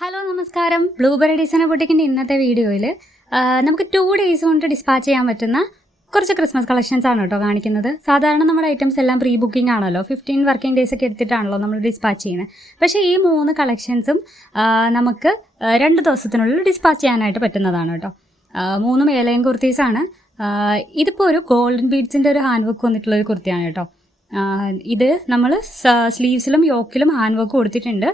Hello നമസ്കാരം. Blueberry designer ബൊട്ടിക്കിൻ്റെ ഇന്നത്തെ വീഡിയോയിൽ നമുക്ക് 2 days കൊണ്ട് ഡിസ്പാച്ച് ചെയ്യാൻ പറ്റുന്ന കുറച്ച് ക്രിസ്മസ് കളക്ഷൻസ് ആണ് കേട്ടോ കാണിക്കുന്നത്. സാധാരണ നമ്മുടെ ഐറ്റംസ് എല്ലാം പ്രീ ബുക്കിംഗ് ആണല്ലോ, 15 വർക്കിംഗ് ഡേയ്സ് ഒക്കെ എടുത്തിട്ടാണല്ലോ നമ്മൾ ഡിസ്പാച്ച് ചെയ്യുന്നത്. പക്ഷേ ഈ 3 കളക്ഷൻസും നമുക്ക് 2 ദിവസത്തിനുള്ളിൽ ഡിസ്പാച്ച് ചെയ്യാനായിട്ട് പറ്റുന്നതാണ് കേട്ടോ. 3 എയർലൈൻ കുർത്തീസാണ്. ഇതിപ്പോൾ ഒരു ഗോൾഡൻ ബീഡ്സിൻ്റെ ഒരു ഹാൻഡ് വർക്ക് വന്നിട്ടുള്ള ഒരു കുർത്തിയാണ് കേട്ടോ. ഇത് നമ്മൾ സ്ലീവ്സിലും യോക്കിലും ഹാൻഡ് വർക്ക് കൊടുത്തിട്ടുണ്ട്.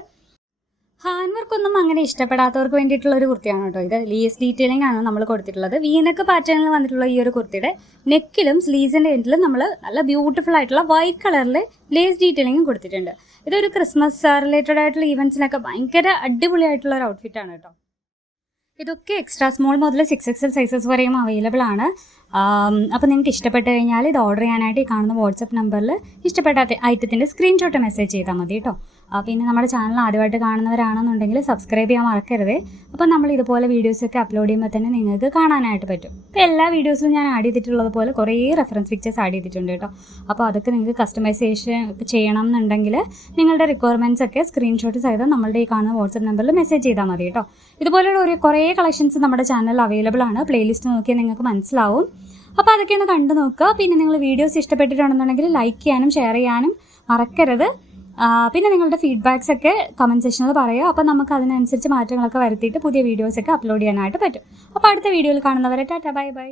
ഹാൻഡ് വർക്ക് ഒന്നും അങ്ങനെ ഇഷ്ടപ്പെടാത്തവർക്ക് വേണ്ടിയിട്ടുള്ള ഒരു കുർത്തിയാണ് കേട്ടോ. ഇത് ലേസ് ഡീറ്റെയിലിംഗ് ആണ് നമ്മൾ കൊടുത്തിട്ടുള്ളത്. വീനക്ക് പാറ്റേണിൽ വന്നിട്ടുള്ള ഈ ഒരു കുർത്തിയുടെ നെക്കിലും സ്ലീവ്സിൻ്റെ എൻഡിലും നമ്മൾ നല്ല ബ്യൂട്ടിഫുൾ ആയിട്ടുള്ള വൈറ്റ് കളറിൽ ലേസ് ഡീറ്റെയിലിംഗും കൊടുത്തിട്ടുണ്ട്. ഇതൊരു ക്രിസ്മസ് റിലേറ്റഡ് ആയിട്ടുള്ള ഈവൻസിനൊക്കെ ഭയങ്കര അടിപൊളിയായിട്ടുള്ള ഒരു ഔട്ട്ഫിറ്റാണ് കേട്ടോ. ഇതൊക്കെ എക്സ്ട്രാ സ്മോൾ മുതൽ 6XL സൈസസ് വരെയും അവൈലബിൾ ആണ്. അപ്പോൾ നിങ്ങൾക്ക് ഇഷ്ടപ്പെട്ട് കഴിഞ്ഞാൽ ഇത് ഓർഡർ ചെയ്യാനായിട്ട് ഈ കാണുന്ന വാട്സപ്പ് നമ്പറിൽ ഇഷ്ടപ്പെട്ട ഐറ്റത്തിൻ്റെ സ്ക്രീൻഷോട്ട് മെസ്സേജ് ചെയ്താൽ മതി കേട്ടോ. പിന്നെ നമ്മുടെ ചാനൽ ആദ്യമായിട്ട് കാണുന്നവരാണെന്നുണ്ടെങ്കിൽ സബ്സ്ക്രൈബ് ചെയ്യാൻ മറക്കരുത്. അപ്പോൾ നമ്മൾ ഇതുപോലെ വീഡിയോസൊക്കെ അപ്ലോഡ് ചെയ്യുമ്പോൾ തന്നെ നിങ്ങൾക്ക് കാണാനായിട്ട് പറ്റും. ഇപ്പോൾ എല്ലാ വീഡിയോസിലും ഞാൻ ആഡ് ചെയ്തിട്ടുള്ളത് പോലെ കുറേ റെഫറൻസ് പിക്ചേഴ്സ് ആഡ് ചെയ്തിട്ടുണ്ട് കേട്ടോ. അപ്പോൾ അതൊക്കെ നിങ്ങൾക്ക് കസ്റ്റമൈസേഷൻ ചെയ്യണം എന്നുണ്ടെങ്കിൽ നിങ്ങളുടെ റിക്വയർമെൻറ്റ്സ് ഒക്കെ സ്ക്രീൻഷോട്ട് ചെയ്ത് നമ്മളുടെ ഈ കാണുന്ന വാട്സപ്പ് നമ്പറിൽ മെസ്സേജ് ചെയ്താൽ മതി കേട്ടോ. ഇതുപോലെയുള്ള കുറേ കളക്ഷൻസ് നമ്മുടെ ചാനലിൽ അവൈലബിൾ ആണ്. പ്ലേലിസ്റ്റ് നോക്കിയാൽ നിങ്ങൾക്ക് മനസ്സിലാവും. അപ്പോൾ അതൊക്കെ ഒന്ന് കണ്ടു നോക്കുക. പിന്നെ നിങ്ങൾ വീഡിയോസ് ഇഷ്ടപ്പെട്ടിട്ടുണ്ടെന്നുണ്ടെങ്കിൽ ലൈക്ക് ചെയ്യാനും ഷെയർ ചെയ്യാനും മറക്കരുത്. പിന്നെ നിങ്ങളുടെ ഫീഡ്ബാക്സ് ഒക്കെ കമൻറ്റ് സെക്ഷനിൽ പറയുക. അപ്പോൾ നമുക്ക് അതിനനുസരിച്ച് മാറ്റങ്ങളൊക്കെ വരുത്തിയിട്ട് പുതിയ വീഡിയോസൊക്കെ അപ്ലോഡ് ചെയ്യാനായിട്ട് പറ്റും. അപ്പോൾ അടുത്ത വീഡിയോയിൽ കാണുന്നവരെ ടാറ്റ ബൈ ബൈ.